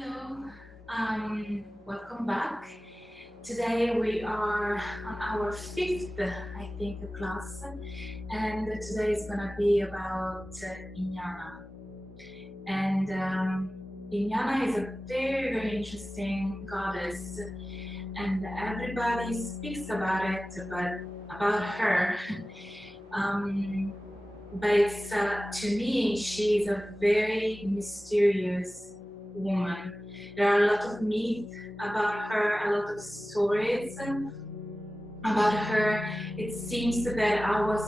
Hello, welcome back. Today we are on our fifth, I think, class, and today is gonna be about Inanna. And Inanna is a very, very interesting goddess, and everybody speaks about it, but about her. But it's, to me, she's a very mysterious woman. There are a lot of myths about her, a lot of stories about her. It seems that our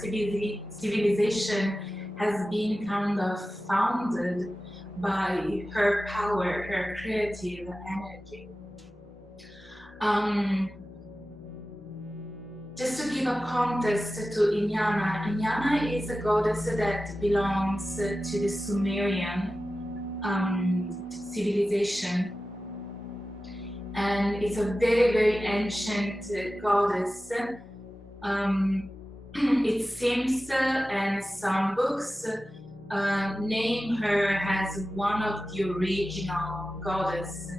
civilization has been kind of founded by her power, her creative energy. Just to give a context to Inanna, Inanna is a goddess that belongs to the Sumerian civilization, and it's a very, very ancient goddess. It seems, and some books name her as one of the original goddess.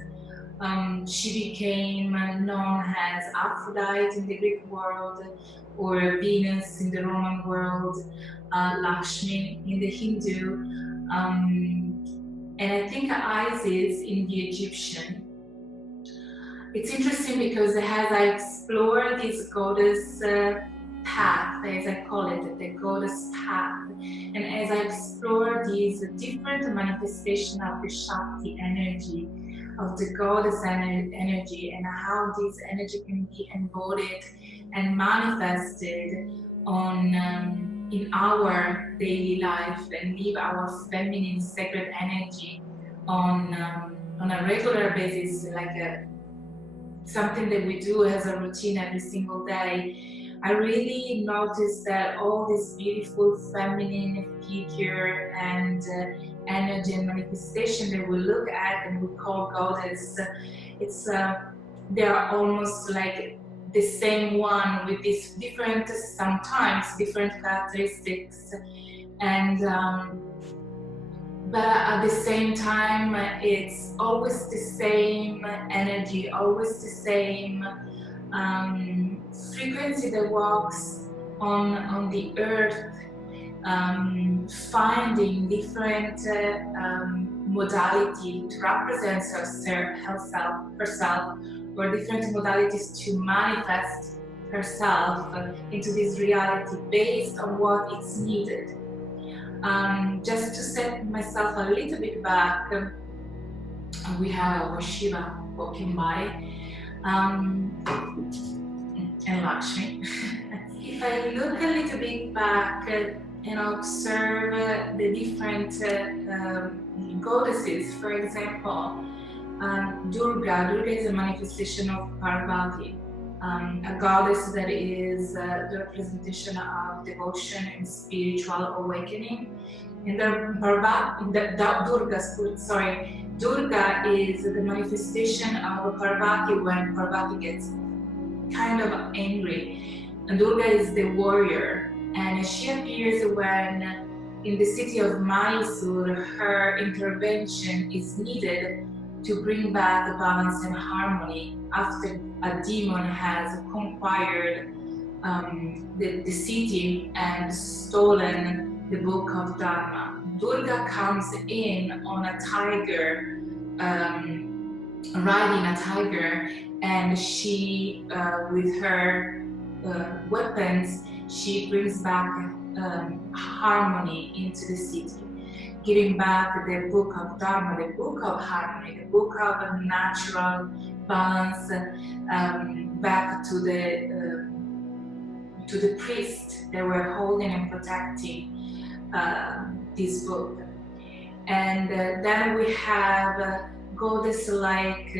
She became known as Aphrodite in the Greek world, or Venus in the Roman world, Lakshmi in the Hindu, and I think Isis in the Egyptian. It's interesting because as I explore this goddess path, as I call it, the goddess path, and as I explore these different manifestations of the Shakti energy, of the goddess energy, and how this energy can be embodied and manifested on in our daily life, and live our feminine sacred energy on a regular basis, like something that we do as a routine every single day. I really noticed that all this beautiful feminine figure and energy and manifestation that we look at and we call goddess, it's they are almost like the same one with these different, sometimes different characteristics, and but at the same time it's always the same energy, always the same frequency that walks on the earth, finding different modality to represent herself, or different modalities to manifest herself into this reality based on what is needed. Just to set myself a little bit back, we have our Shiva walking by, and Lakshmi. If I look a little bit back and observe the different goddesses, for example, Durga is a manifestation of Parvati, a goddess that is the representation of devotion and spiritual awakening. And Durga is the manifestation of Parvati when Parvati gets kind of angry. And Durga is the warrior, and she appears when in the city of Mysore her intervention is needed to bring back balance and harmony after a demon has conquired the city and stolen the book of Dharma. Durga comes in on a tiger, riding a tiger, and she, with her weapons, she brings back harmony into the city, giving back the book of Dharma, the book of harmony, the book of natural balance, back to the priests that were holding and protecting this book. And then we have goddess like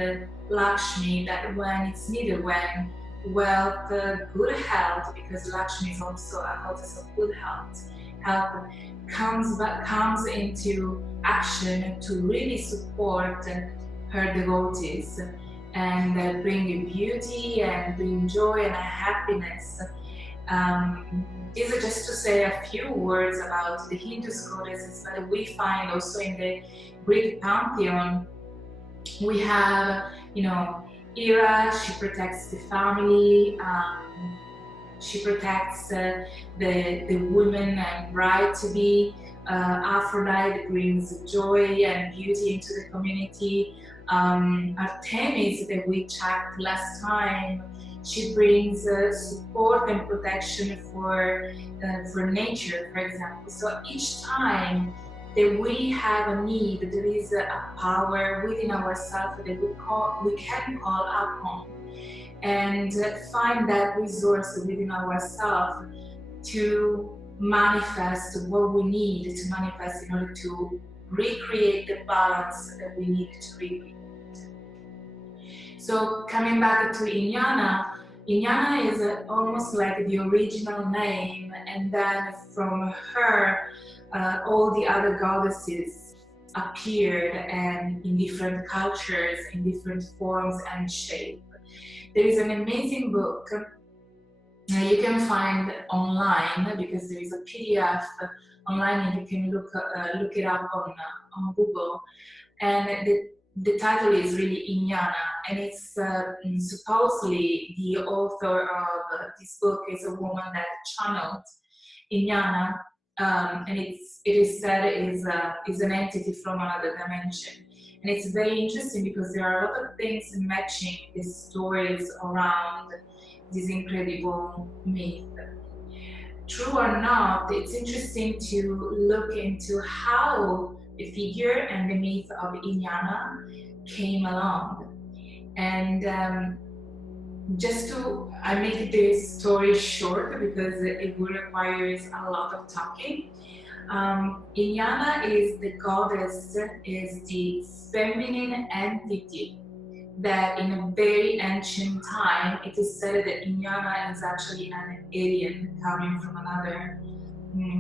Lakshmi, that when it's needed, when wealth, good health, because Lakshmi is also a goddess of good health, comes into action to really support her devotees and bring beauty and bring joy and happiness These are just to say a few words about the Hindu goddesses that we find also in the Greek pantheon. We have, Hera, she protects the family, she protects the women and bride to be. Aphrodite brings joy and beauty into the community. Artemis, that we checked last time, she brings support and protection for nature, for example. So each time that we have a need, there is a power within ourselves that we can call upon, and find that resource within ourselves to manifest what we need to manifest in order to recreate the balance that we need to recreate. So coming back to Inana is almost like the original name, and then from her all the other goddesses appeared, and in different cultures, in different forms and shapes. There is an amazing book you can find online, because there is a PDF online and you can look it up on Google, and the title is really Inana, and it's supposedly the author of this book is a woman that channeled Inana, and it is said is an entity from another dimension. And it's very interesting because there are a lot of things matching the stories around this incredible myth. True or not, it's interesting to look into how the figure and the myth of Inanna came along. And I make this story short because it will require a lot of talking. Inanna is the goddess, is the feminine entity that in a very ancient time, it is said that Inanna is actually an alien coming from another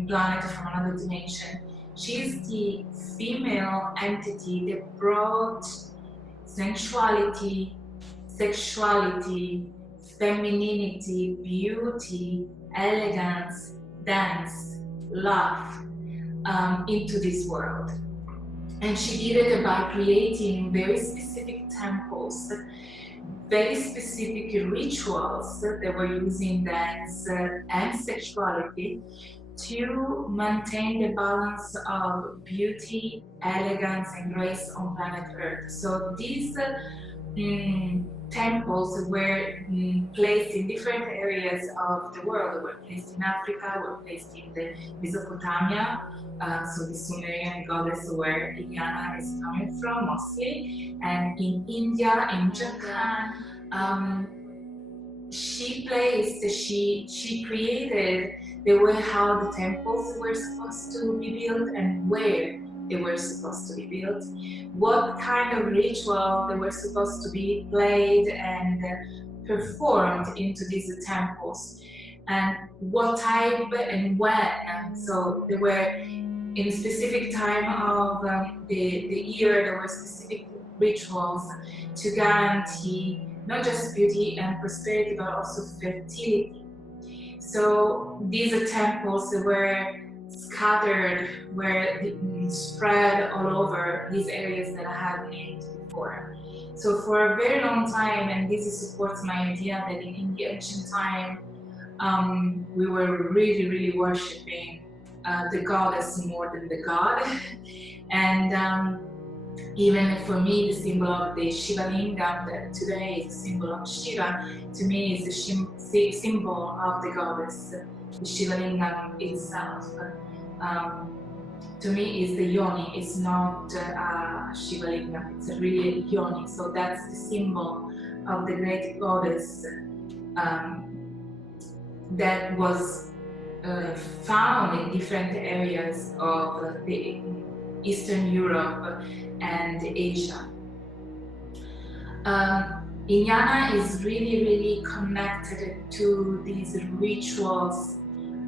planet, from another dimension. She is the female entity that brought sensuality, sexuality, femininity, beauty, elegance, dance, love into this world. And she did it by creating very specific temples, very specific rituals that were using dance and sexuality to maintain the balance of beauty, elegance, and grace on planet Earth. So these temples were placed in different areas of the world. They were placed in Africa, were placed in the Mesopotamia, so the Sumerian goddess where Inanna is coming from mostly, and in India, in Japan. She created the way how the temples were supposed to be built and where they were supposed to be built, what kind of ritual they were supposed to be played and performed into these temples, and what type and when. So they were in a specific time of the year, there were specific rituals to guarantee not just beauty and prosperity, but also fertility. So these temples were scattered, were spread all over these areas that I had named before. So for a very long time, and this supports my idea that in the ancient time, we were really, really worshipping the goddess more than the god. And even for me, the symbol of the Shiva Lingam that today is a symbol of Shiva, to me is the symbol of the goddess, the Shiva Lingam itself. To me is the yoni, it's not Shiva Lingam, it's really a yoni. So that's the symbol of the great goddess that was found in different areas of the Eastern Europe and Asia. Inanna is really, really connected to these rituals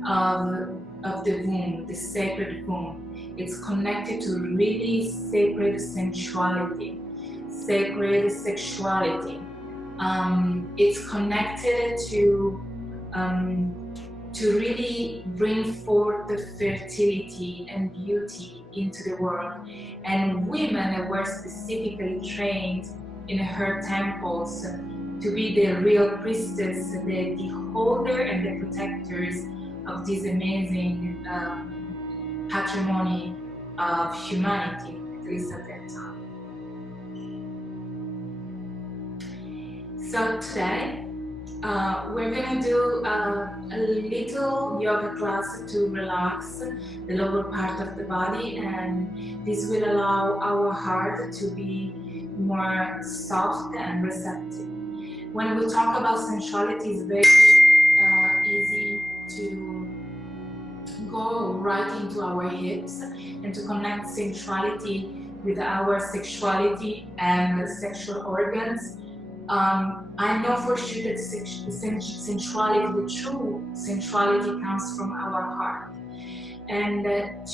of the womb, the sacred womb. It's connected to really sacred sensuality, sacred sexuality. It's connected to to really bring forth the fertility and beauty into the world. And women were specifically trained in her temples to be the real priestess, the holder and the protectors of this amazing patrimony of humanity, at least at that time. So today, we're gonna do a little yoga class to relax the lower part of the body, and this will allow our heart to be more soft and receptive. When we talk about sensuality, it's very easy to go right into our hips and to connect sensuality with our sexuality and sexual organs. I know for sure that sensuality, the true sensuality, comes from our heart. And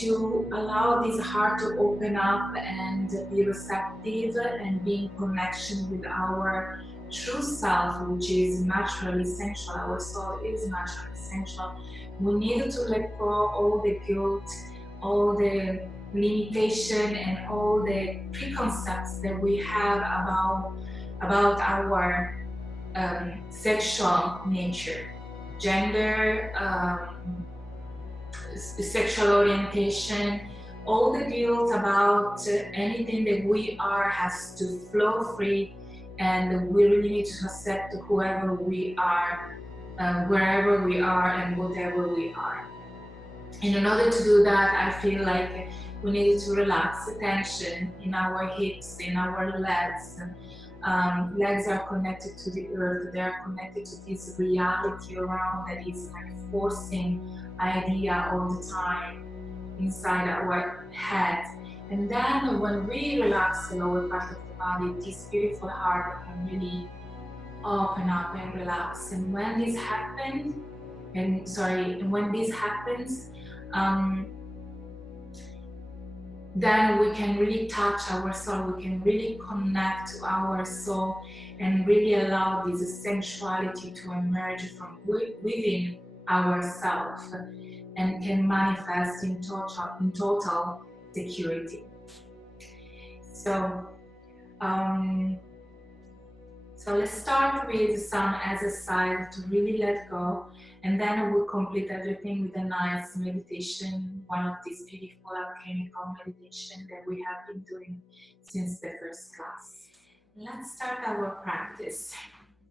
to allow this heart to open up and be receptive and be in connection with our true self, which is naturally sensual, our soul is naturally sensual, we need to let go all the guilt, all the limitation, and all the preconcepts that we have about our sexual nature, gender, sexual orientation, all the guilt about anything that we are has to flow free, and we really need to accept whoever we are, wherever we are, and whatever we are. And in order to do that, I feel like we need to relax the tension in our hips, in our legs. Legs are connected to the earth, they are connected to this reality around that is like forcing idea all the time inside our head. And then when we relax the lower part of the body, this beautiful heart can really open up and relax. And when this happens, then we can really touch our soul, we can really connect to our soul and really allow this sensuality to emerge from within ourselves and can manifest in total security. So let's start with some exercise to really let go, and then we'll complete everything with a nice meditation, one of these beautiful alchemical meditation that we have been doing since the first class. Let's start our practice.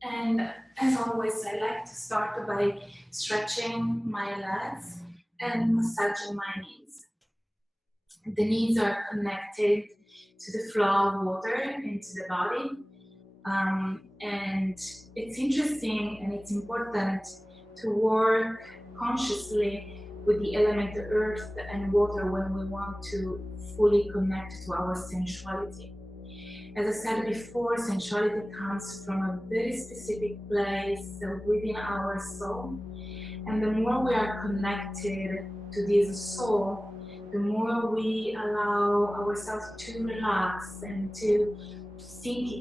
And as always, I like to start by stretching my legs and massaging my knees. The knees are connected to the flow of water into the body. And it's interesting and it's important to work consciously with the element earth and water when we want to fully connect to our sensuality. As I said before, sensuality comes from a very specific place within our soul, and the more we are connected to this soul, the more we allow ourselves to relax and to sink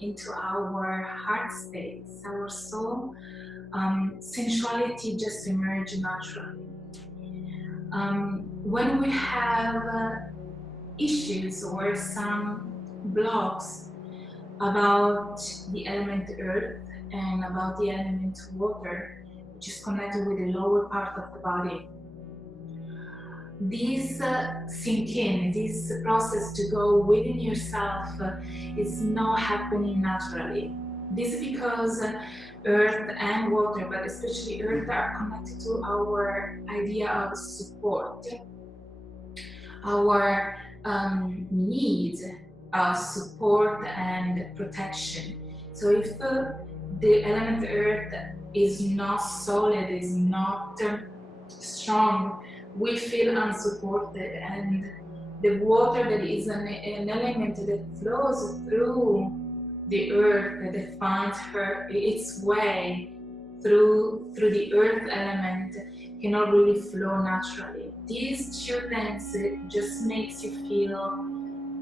into our heart space, our soul. Sensuality just emerges naturally. When we have issues or some blocks about the element earth and about the element water, which is connected with the lower part of the body, this sink in, this process to go within yourself is not happening naturally. This is because earth and water, but especially earth, are connected to our idea of support, our need of support and protection. So if the element earth is not solid, is not strong, we feel unsupported, and the water that is an element that flows through the earth, that finds its way through the earth element, cannot really flow naturally. These two things just makes you feel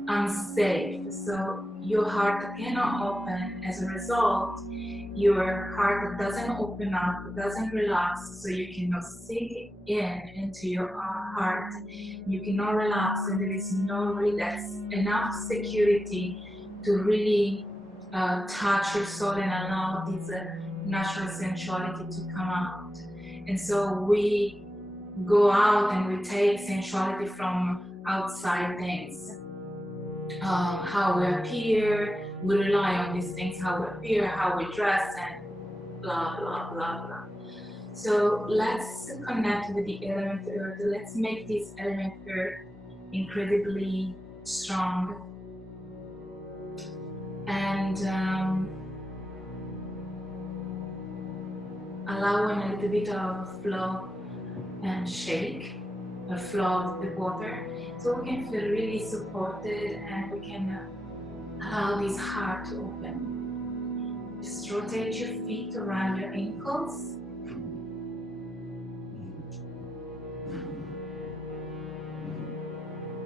unsafe. So your heart cannot open. As a result, your heart doesn't open up, doesn't relax, so you cannot sink into your heart. You cannot relax, and there is no really that's enough security to really touch your soul and allow this natural sensuality to come out. And so we go out and we take sensuality from outside things. How we appear, we rely on these things, how we appear, how we dress, and blah, blah, blah, blah. So let's connect with the element earth. Let's make this element earth incredibly strong. And allowing a little bit of flow and shake, a flow of the water, so we can feel really supported and we can allow this heart to open. Just rotate your feet around your ankles.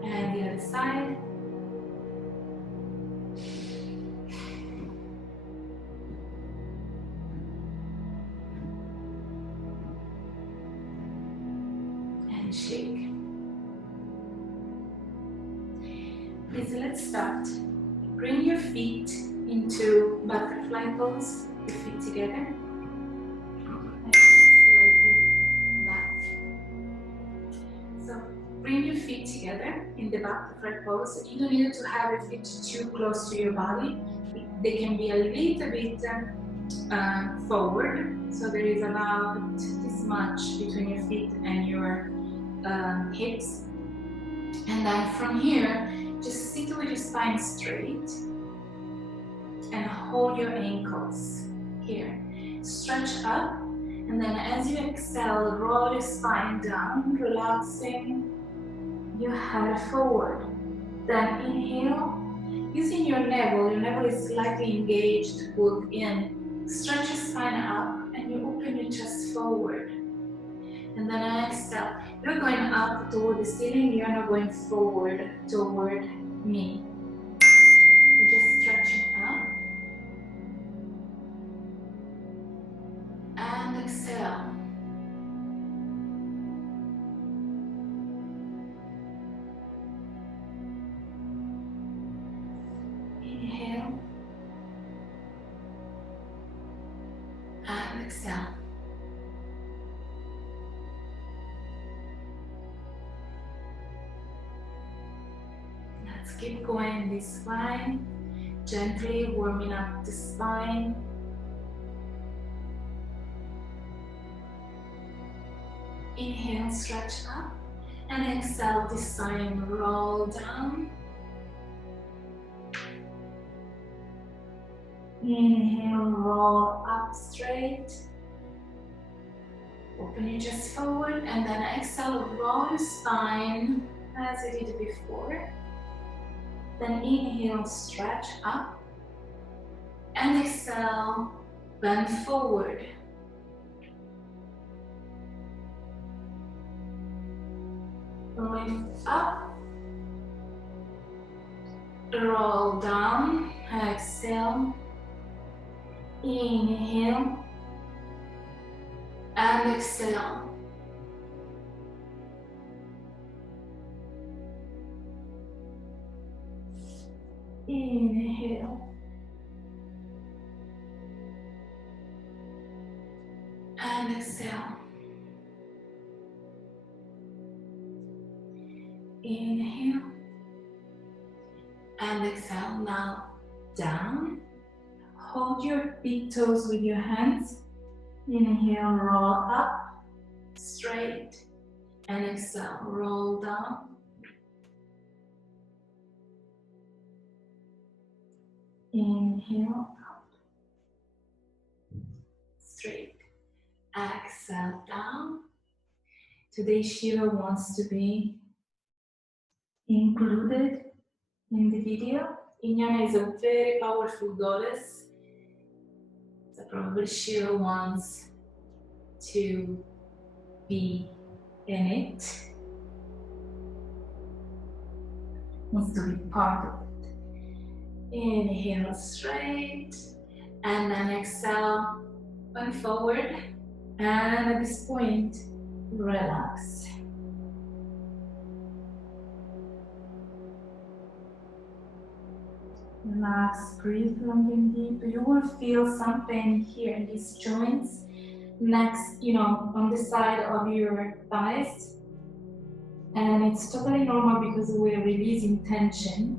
And the other side. And shake. Please, let's start. Bring your feet into butterfly pose, your feet together. And slightly back. So bring your feet together in the butterfly pose. You don't need to have your feet too close to your body. They can be a little bit forward. So there is about this much between your feet and your hips. And then from here, just sit with your spine straight and hold your ankles here. Stretch up, and then as you exhale, roll your spine down, relaxing your head forward. Then inhale, using your navel is slightly engaged, pulled in. Stretch your spine up, and you open your chest forward. And then exhale. You're going up toward the ceiling, you're not going forward toward me. You're just stretching up. And exhale. Inhale. And exhale. Let's keep going this way, gently warming up the spine. Inhale, stretch up, and exhale, this time roll down. Inhale, roll up straight. Open your chest forward, and then exhale, roll your spine as you did before. Then inhale, stretch up, and exhale, bend forward. Lift up, roll down, exhale, inhale, and exhale. Inhale. And exhale. Inhale. And exhale. Now down. Hold your big toes with your hands. Inhale, roll up, straight. And exhale, roll down. Inhale, up, straight. Exhale, down. Today Shiva wants to be included in the video. Inana is a very powerful goddess. So probably Shiva wants to be in it. wants to be part of it. Inhale straight, and then exhale, bend forward, and at this point, relax. Relax, breathe long and deep. You will feel some pain here in these joints, next, on the side of your thighs. And it's totally normal because we're releasing tension.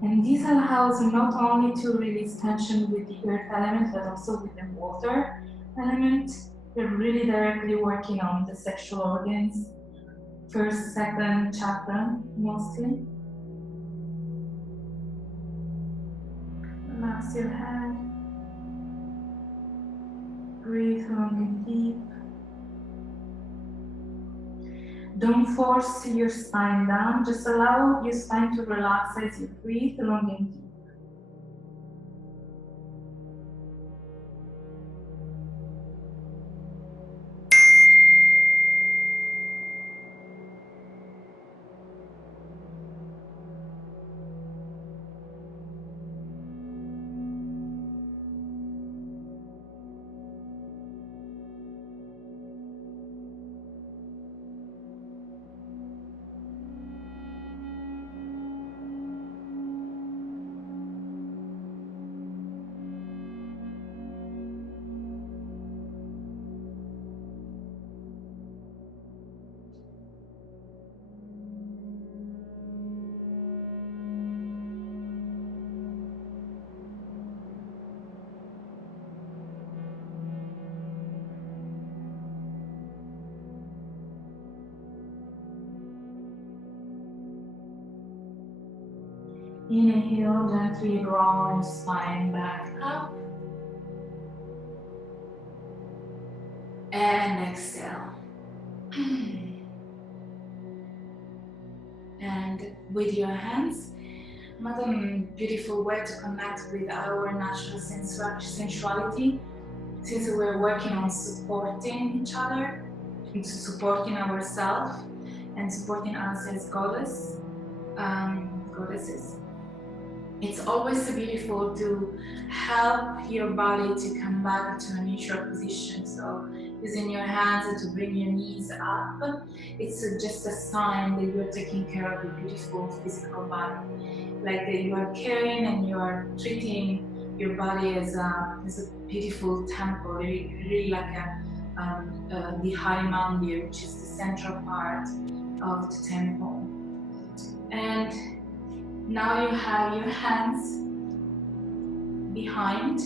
And this allows not only to release tension with the earth element, but also with the water element. We're really directly working on the sexual organs, first, second chakra, mostly. Relax your head. Breathe long and deep. Don't force your spine down, just allow your spine to relax as you breathe long and deep. Inhale, gently draw your spine back up. And exhale. And with your hands, another beautiful way to connect with our natural sensuality, since we're working on supporting each other, supporting ourselves, and supporting us as goddesses. It's always beautiful to help your body to come back to a neutral position. So using your hands to bring your knees up, it's just a sign that you're taking care of your beautiful physical body. Like you are caring and you are treating your body as a beautiful temple, really like the Hari Mandir, which is the central part of the temple. And now you have your hands behind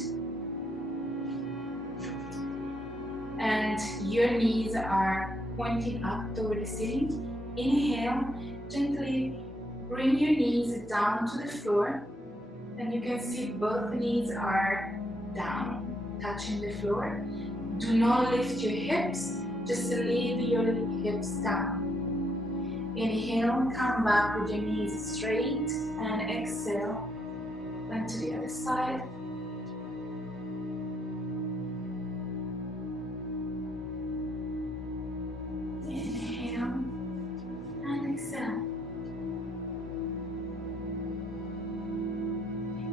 and your knees are pointing up toward the ceiling. Inhale, gently bring your knees down to the floor, and you can see both knees are down, touching the floor. Do not lift your hips, just leave your hips down. Inhale, come back with your knees straight, and exhale, then to the other side. Inhale, and exhale.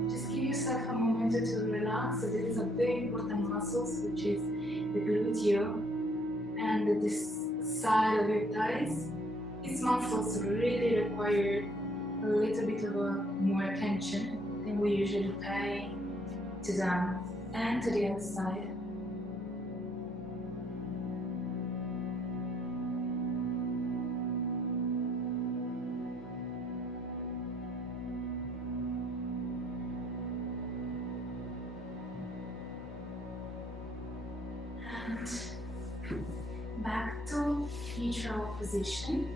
Just give yourself a moment to relax. So there is a very important muscles, which is the gluteal and this side of your thighs. These muscles really require a little bit of more attention than we usually pay to them, and to the other side. And back to neutral position.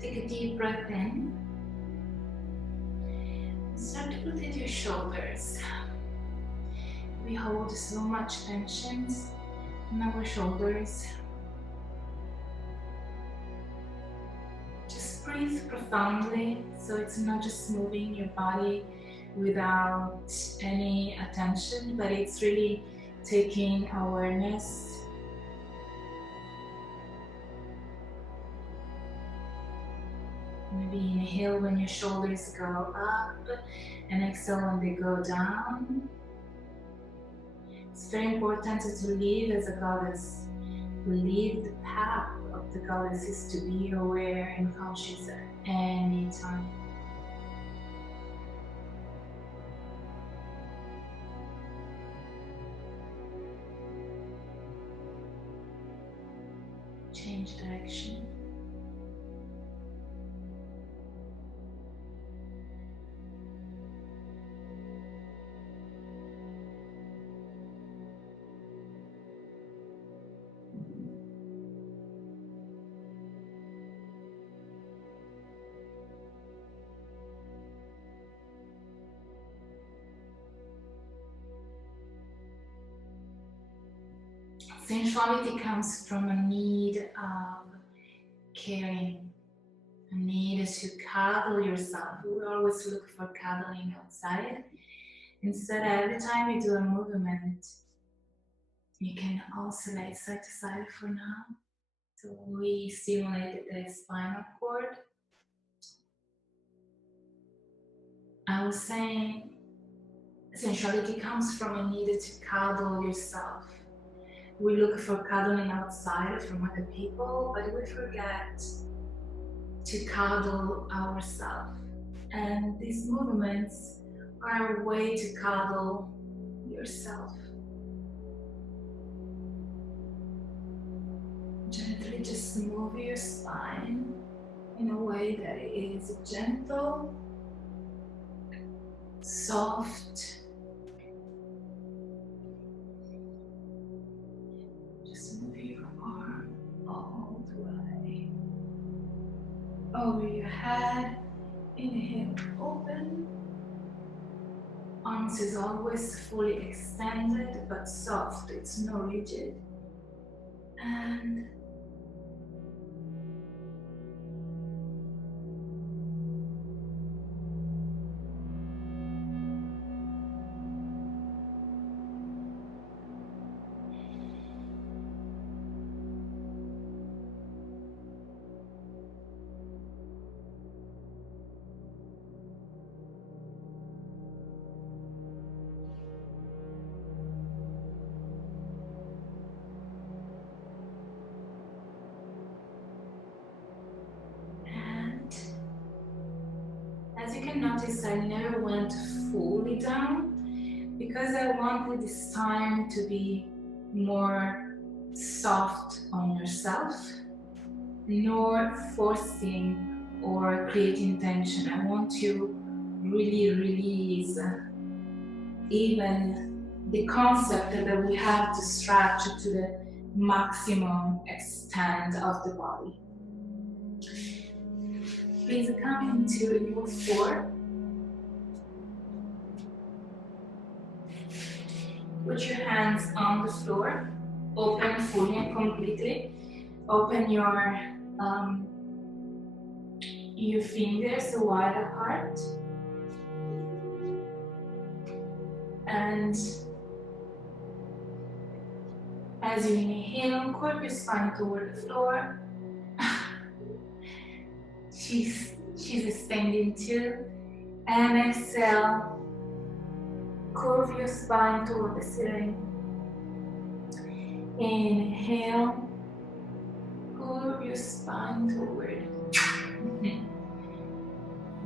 Take a deep breath in. Start to rotate your shoulders. We hold so much tension in our shoulders. Just breathe profoundly, so it's not just moving your body without any attention, but it's really taking awareness Maybe inhale when your shoulders go up and exhale when they go down. It's very important to live as a goddess. Live the path of the goddess is to be aware and conscious at any time. Change direction. Sensuality comes from a need of caring, a need to cuddle yourself. We always look for cuddling outside. Instead, every time you do a movement, you can oscillate side to side for now. So we stimulate the spinal cord. I was saying, sensuality comes from a need to cuddle yourself. We look for cuddling outside from other people, but we forget to cuddle ourselves. And these movements are a way to cuddle yourself. Gently just move your spine in a way that is gentle, soft. Just move your arm all the way over your head. Inhale, open. Arms is always fully extended but soft, it's not rigid. And as you can notice, I never went fully down because I wanted this time to be more soft on yourself, nor forcing or creating tension. I want to really release even the concept that we have to stretch to the maximum extent of the body. Please come into your four. Put your hands on the floor, open fully and completely. Open your fingers wide apart. And as you inhale, curve your spine toward the floor. She's expanding too. And exhale, curve your spine toward the ceiling. Inhale, curve your spine toward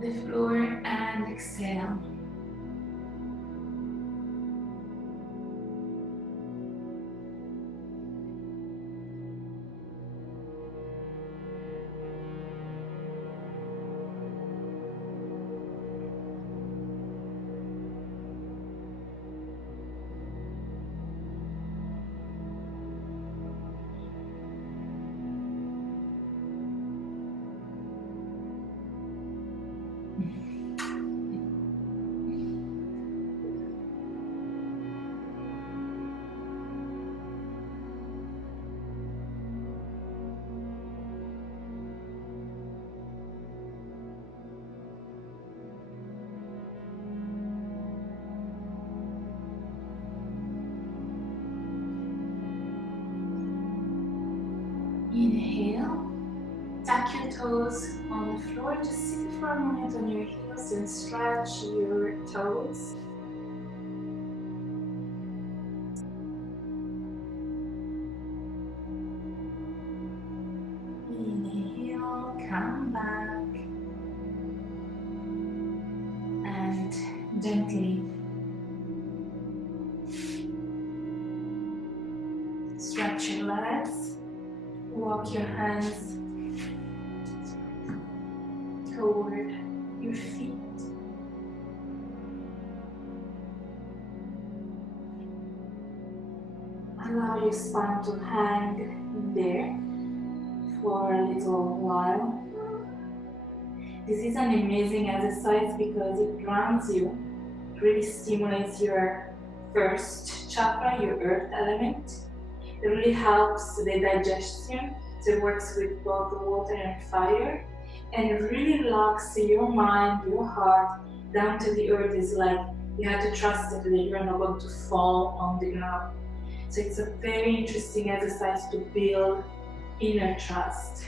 the floor and exhale. Tuck your toes on the floor. Just sit for a moment on your heels and stretch your toes. Inhale, come back. And gently stretch your legs. Walk your hands toward your feet. Allow your spine to hang there for a little while. This is an amazing exercise because it grounds you, it really stimulates your first chakra, your earth element. It really helps the digestion, so it works with both the water and fire, and it really locks your mind, your heart down to the earth. It's like you have to trust that you're not going to fall on the ground. So it's a very interesting exercise to build inner trust.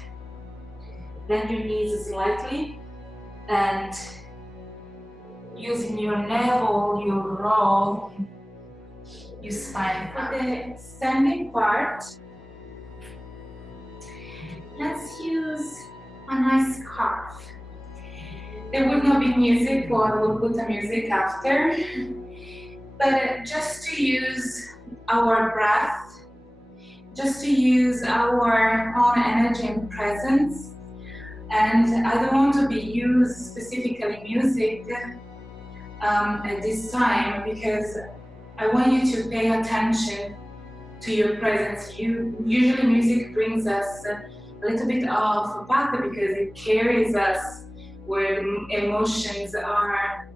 Bend your knees slightly and using your navel, you roll your spine. For the standing part, let's use a nice scarf. There would not be music, or we'll put the music after, but just to use our breath, just to use our own energy and presence. And I don't want to be used specifically music at this time, because I want you to pay attention to your presence. Usually music brings us a little bit off path because it carries us where the emotions are.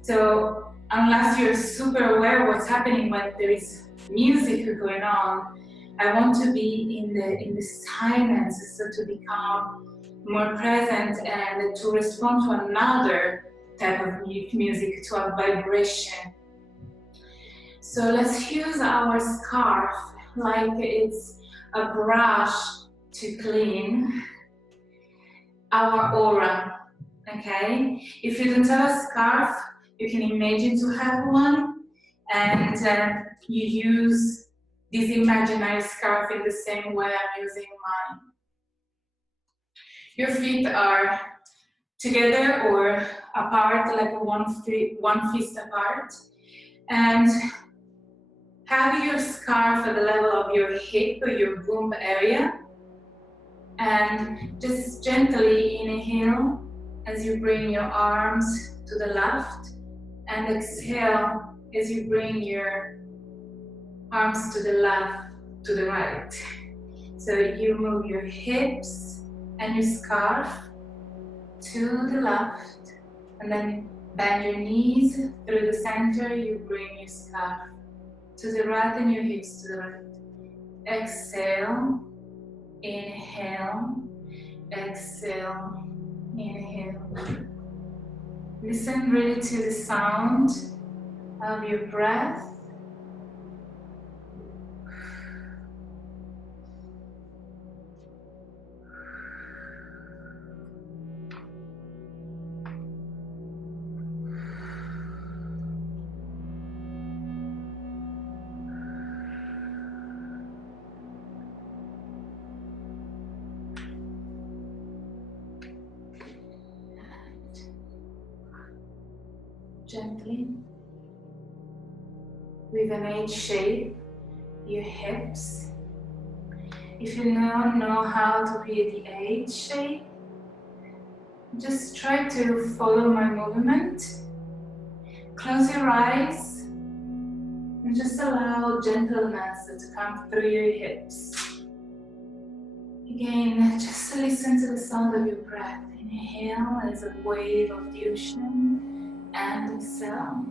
So unless you're super aware of what's happening when there is music going on, I want to be in the silence, so to become more present and to respond to another type of music, to a vibration. So let's use our scarf like it's a brush to clean our aura, okay? If you don't have a scarf, you can imagine to have one, and you use this imaginary scarf in the same way I'm using mine. Your feet are together or apart, like one fist apart, and have your scarf at the level of your hip or your womb area, and just gently inhale as you bring your arms to the left, and exhale as you bring your arms to the left, to the right. So you move your hips and your scarf to the left, and then bend your knees through the center. You bring your scarf to the right and your hips to the right. Exhale, inhale, exhale, inhale. Listen really to the sound of your breath. Gently, with an H shape, your hips. If you don't know how to create the H shape, just try to follow my movement. Close your eyes and just allow gentleness to come through your hips. Again, just listen to the sound of your breath. Inhale as a wave of the ocean, and exhale.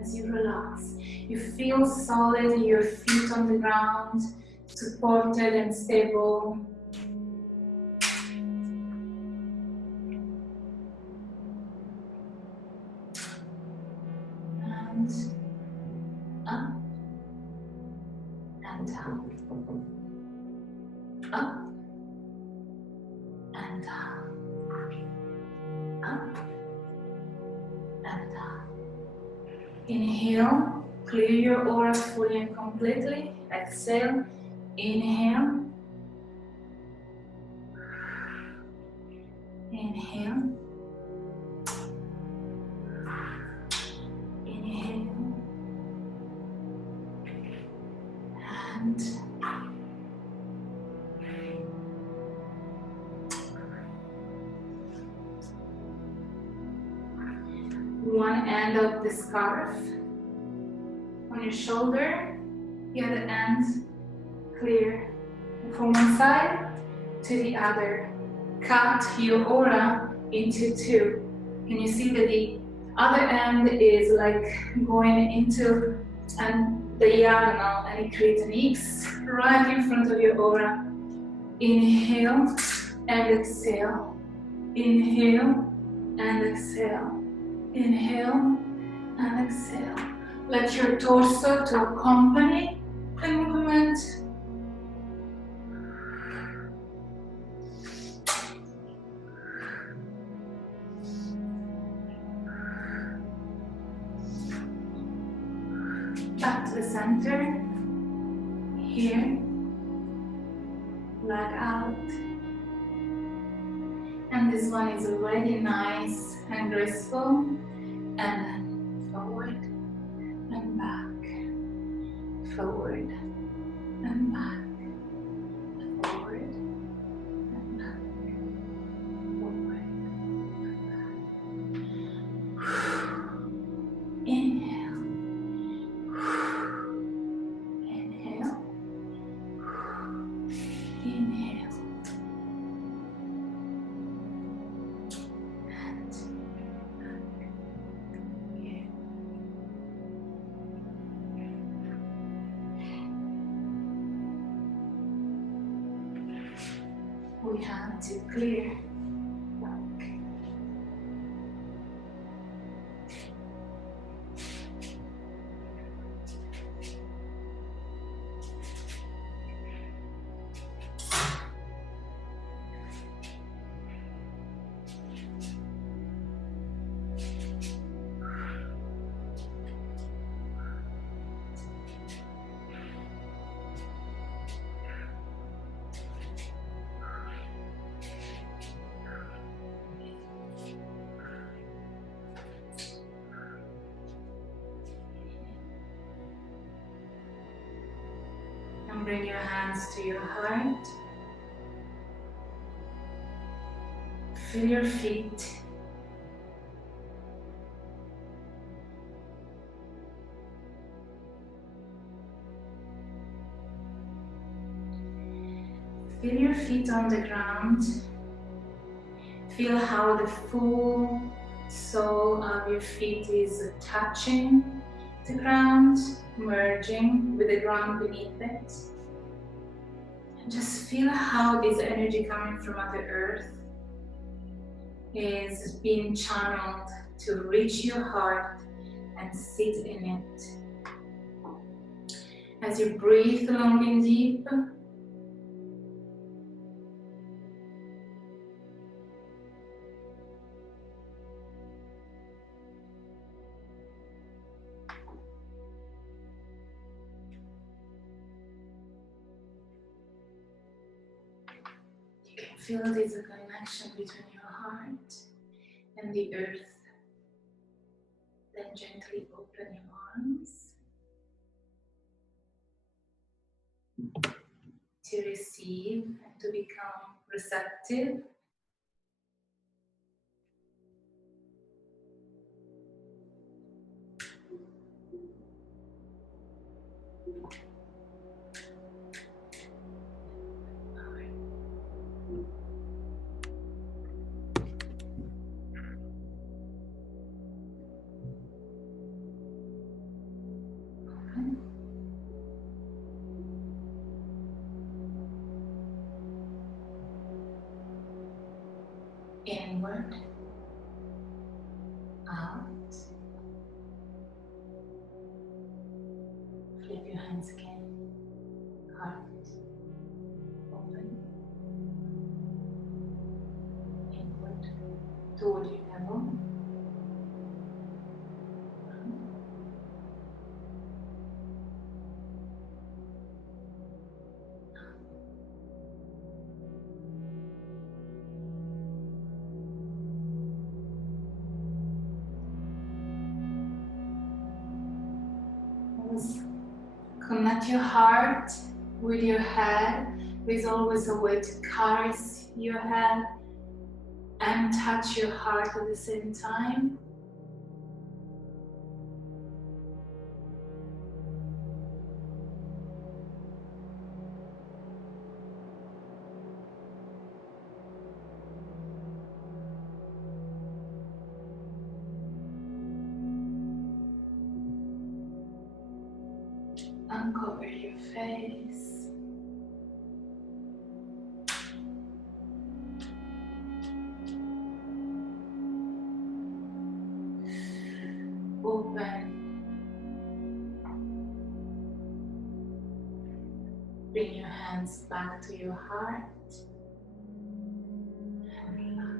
As you relax, you feel solid, your feet on the ground, supported and stable. And up and down. and down. Inhale, clear your aura fully and completely. Exhale, inhale. Inhale. Inhale. And one end of the scarf on your shoulder, the other end clear. From one side to the other. Cut your aura into two. Can you see that the other end is like going into the diagonal, and it creates an X right in front of your aura. Inhale and exhale. Inhale and exhale. Inhale and exhale. Let your torso to accompany the movement. Back to the center. Here. Leg out. And this one is already nice and graceful. And then forward and back. Forward and back. Forward and back. Forward and back. Inhale. Inhale. Inhale. And back. Here. We have to clear back. And bring your hands to your heart. Feel your feet. Feel your feet on the ground. Feel how the full sole of your feet is touching the ground, merging with the ground beneath it. And just feel how this energy coming from Mother Earth is being channeled to reach your heart and sit in it. As you breathe long and deep, feel there's a connection between your heart and the earth. Then gently open your arms to receive and to become receptive. Inward, out. Flip your hands again. Heart, open. Inward, toward your navel. hands. Connect your heart with your head. There's always a way to caress your head and touch your heart at the same time. Uncover your face. Open. Bring your hands back to your heart and relax.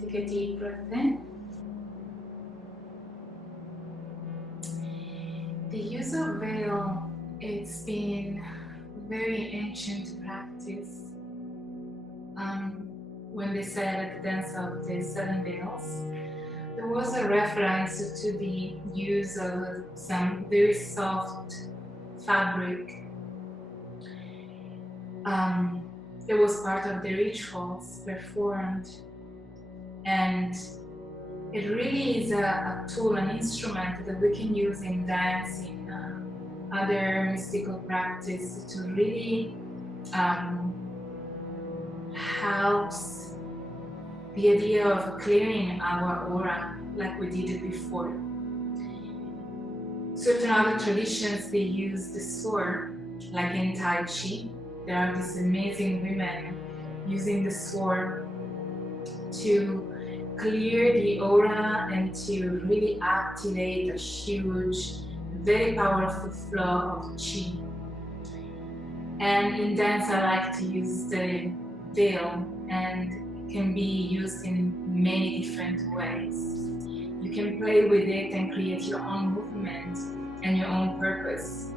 Take a deep breath in. The use of veil, it's been very ancient practice. When they said at the dance of the seven veils, there was a reference to the use of some very soft fabric. It was part of the rituals performed, and it really is a tool, an instrument that we can use in dance, in other mystical practice to really helps the idea of clearing our aura like we did it before. Certain other traditions, they use the sword, like in Tai Chi. There are these amazing women using the sword to clear the aura and to really activate a huge, very powerful flow of chi. And in dance, I like to use the veil, and it can be used in many different ways. You can play with it and create your own movement and your own purpose.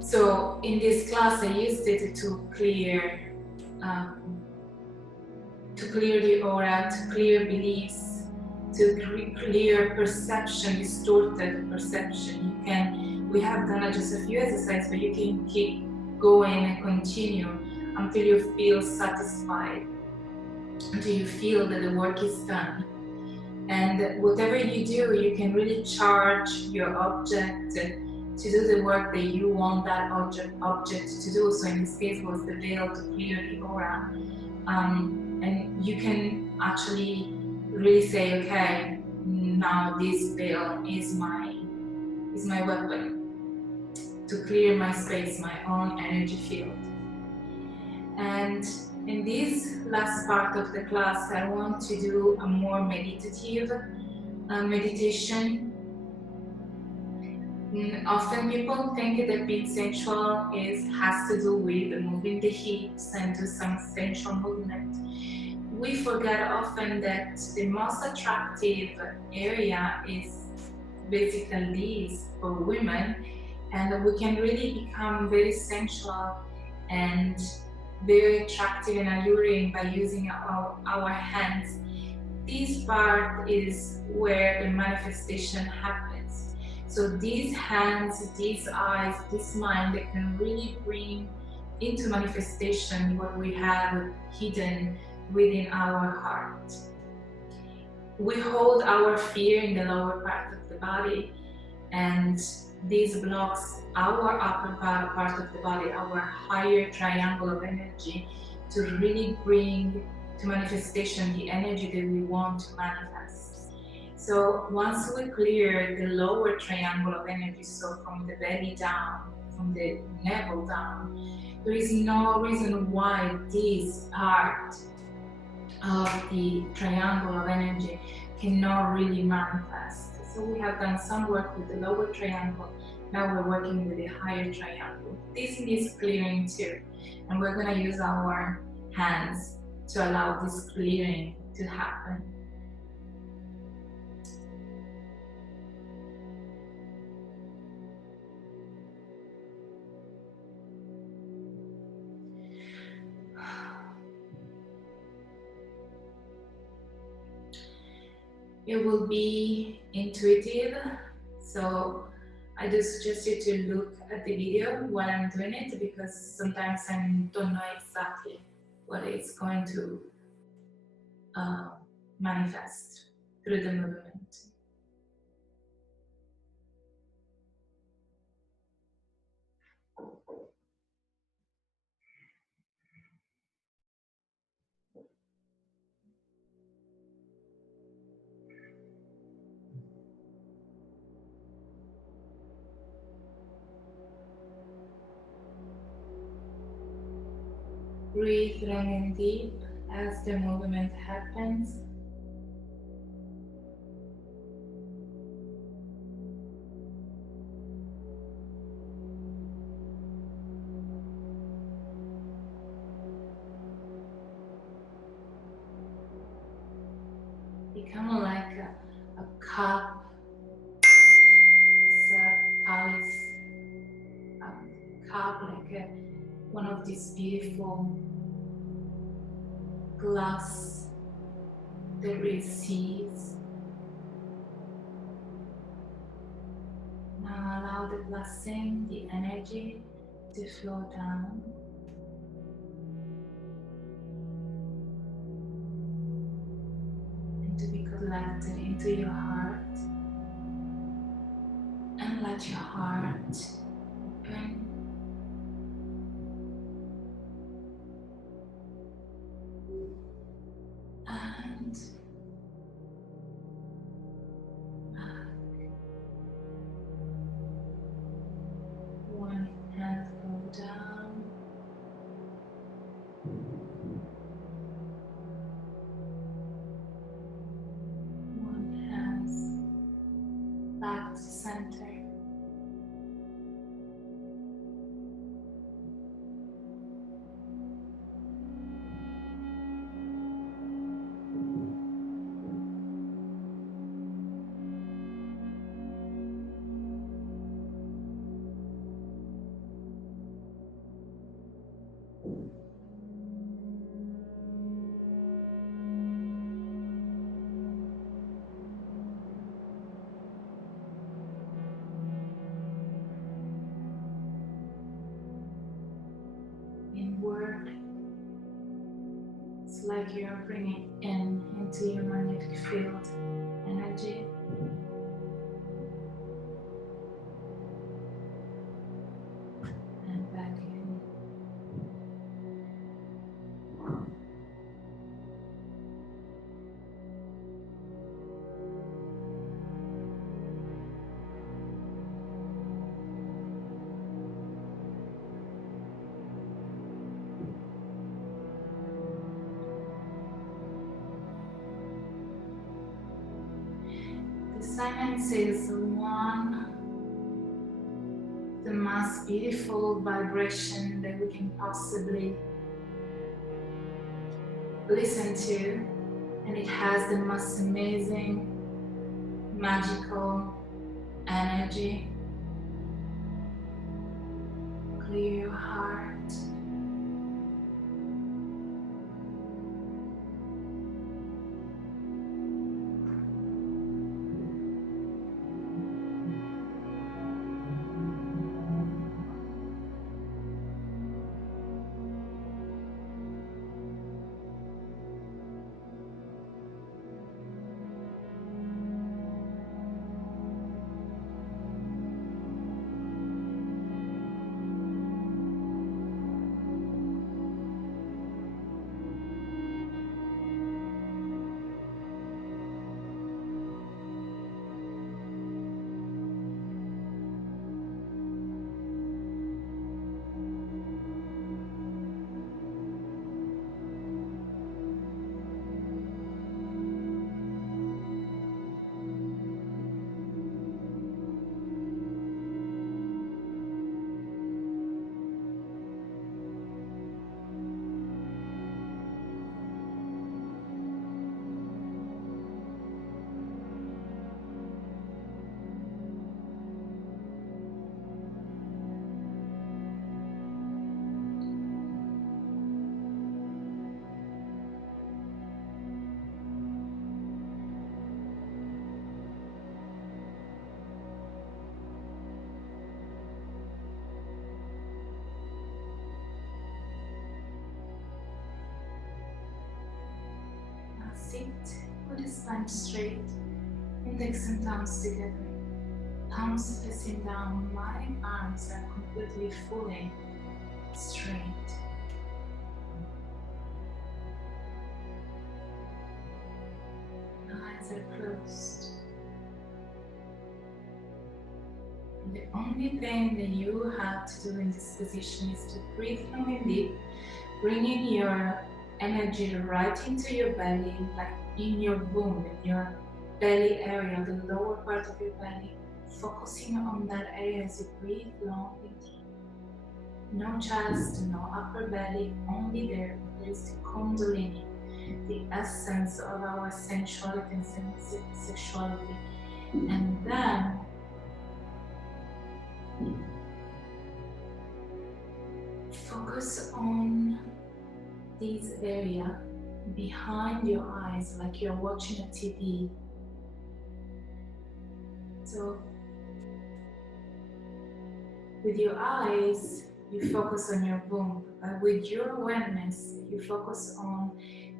So in this class, I used it to clear the aura, to clear beliefs, to clear perception, distorted perception. We have done just a few exercises, but you can keep going and continue until you feel satisfied, until you feel that the work is done. And whatever you do, you can really charge your object to do the work that you want that object to do. So in this case was the veil to clear the aura. And you can actually really say, okay, now this veil is my weapon to clear my space, my own energy field. And in this last part of the class, I want to do a more meditative meditation. Often people think that being sensual has to do with moving the hips and do some sensual movement. We forget often that the most attractive area is basically this for women, and we can really become very sensual and very attractive and alluring by using our hands. This part is where the manifestation happens. So these hands, these eyes, this mind, they can really bring into manifestation what we have hidden within our heart. We hold our fear in the lower part of the body, and this blocks our upper part of the body, our higher triangle of energy, to really bring to manifestation the energy that we want to manifest. So once we clear the lower triangle of energy, so from the belly down, from the navel down, there is no reason why this part of the triangle of energy cannot really manifest. So we have done some work with the lower triangle. Now we're working with the higher triangle. This needs clearing too. And we're going to use our hands to allow this clearing to happen. It will be intuitive, so I do suggest you to look at the video while I'm doing it, because sometimes I don't know exactly what it's going to manifest through the movement. Breathe long and deep as the movement happens. Become like a cup, a palace, a cup, like one of these beautiful glass that receives. Now allow the blessing, the energy to flow down. And to be collected into your heart. And let your heart open. And back. One hand go down. One hand back to center. Inward. It's like you're bringing into your magnetic field energy. And back in. The silence is one of the most beautiful vibration that we can possibly listen to, and it has the most amazing, magical energy. Clear your heart. sit with the spine straight, index and thumbs together. Palms facing down, my arms are completely fully straight. Eyes are closed. And the only thing that you have to do in this position is to breathe long and deep, bringing your energy right into your belly, like in your womb, in your belly area, the lower part of your belly. Focusing on that area as you breathe long and deep. No chest, no upper belly, only there. There is the Kundalini, the essence of our sensuality and sexuality. And then focus on this area behind your eyes, like you're watching a TV. So with your eyes, you focus on your womb, but with your awareness, you focus on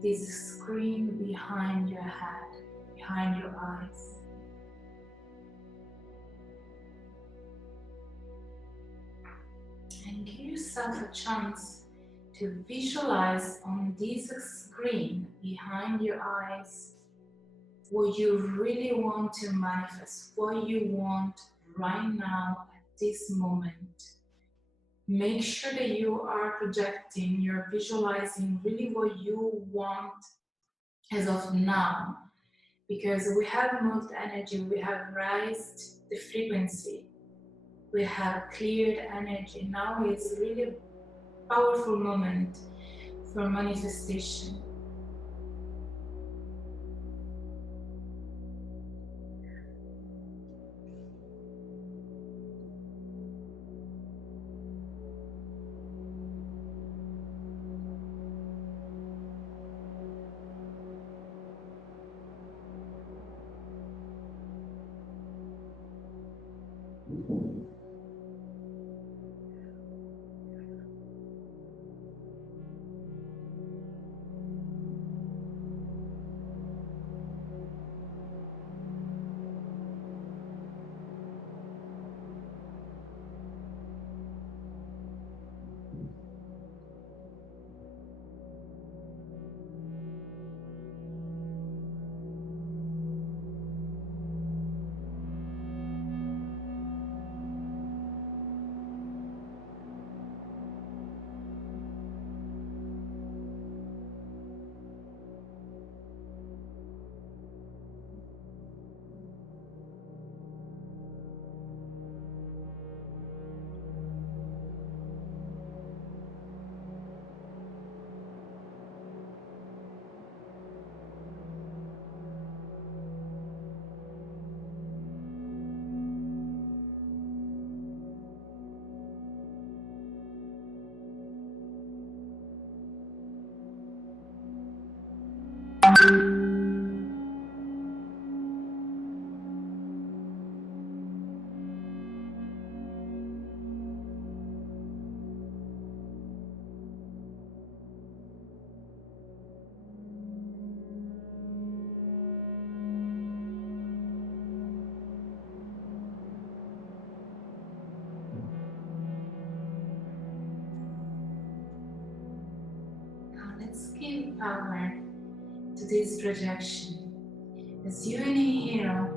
this screen behind your head, behind your eyes. And give yourself a chance to visualize on this screen behind your eyes what you really want to manifest, what you want right now at this moment. Make sure that you are projecting, you're visualizing really what you want as of now, because we have moved energy, we have raised the frequency, we have cleared energy. Now is really a powerful moment for manifestation. Let's give power to this projection. As you inhale,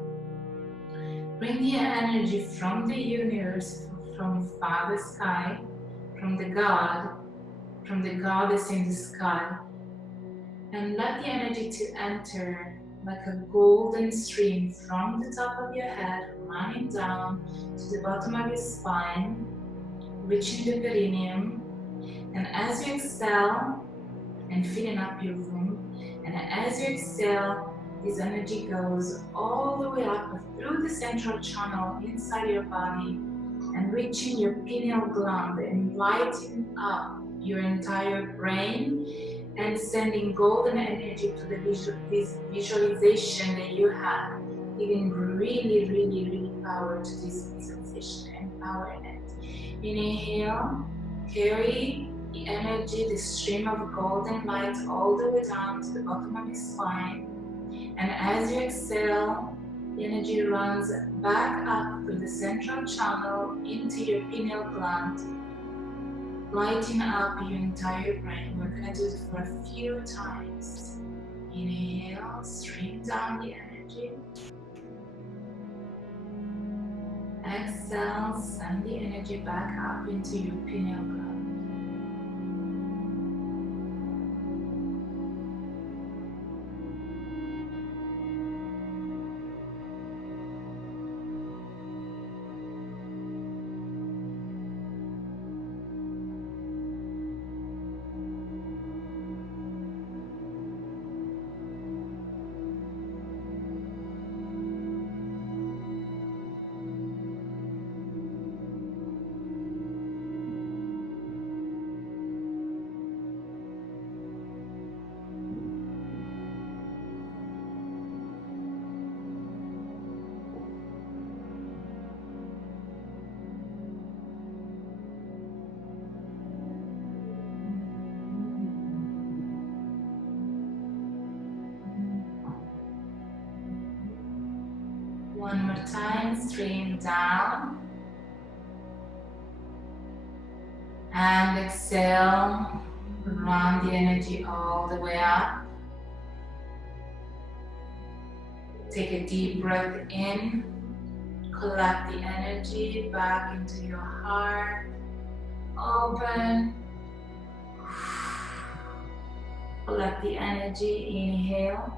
bring the energy from the universe, from Father Sky, from the God, from the Goddess in the sky, and let the energy to enter like a golden stream from the top of your head, running down to the bottom of your spine, reaching the perineum. And as you exhale, and filling up your room, and as you exhale, this energy goes all the way up through the central channel inside your body and reaching your pineal gland and lighting up your entire brain and sending golden energy to this visualization that you have, giving really power to this visualization and power in it. Inhale, carry the energy, the stream of golden light all the way down to the bottom of your spine. And as you exhale, the energy runs back up through the central channel into your pineal gland, lighting up your entire brain. We're going to do it for a few times. Inhale, stream down the energy. Exhale, send the energy back up into your pineal gland. One more time, stream down. And exhale, run the energy all the way up. Take a deep breath in, collect the energy back into your heart. Open. Collect the energy, inhale.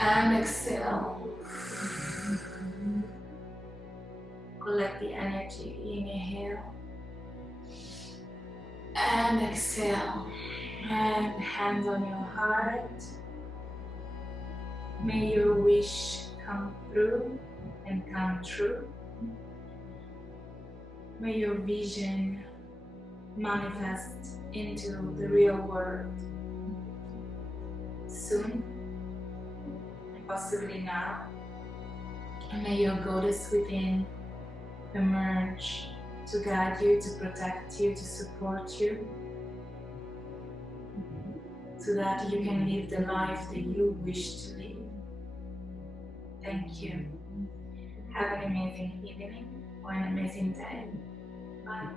And exhale. Collect the energy, inhale. And exhale. And hands on your heart. May your wish come through and come true. May your vision manifest into the real world soon, possibly now. And may your goddess within emerge to guide you, to protect you, to support you, so that you can live the life that you wish to live. Thank you. Have an amazing evening or an amazing day. Bye.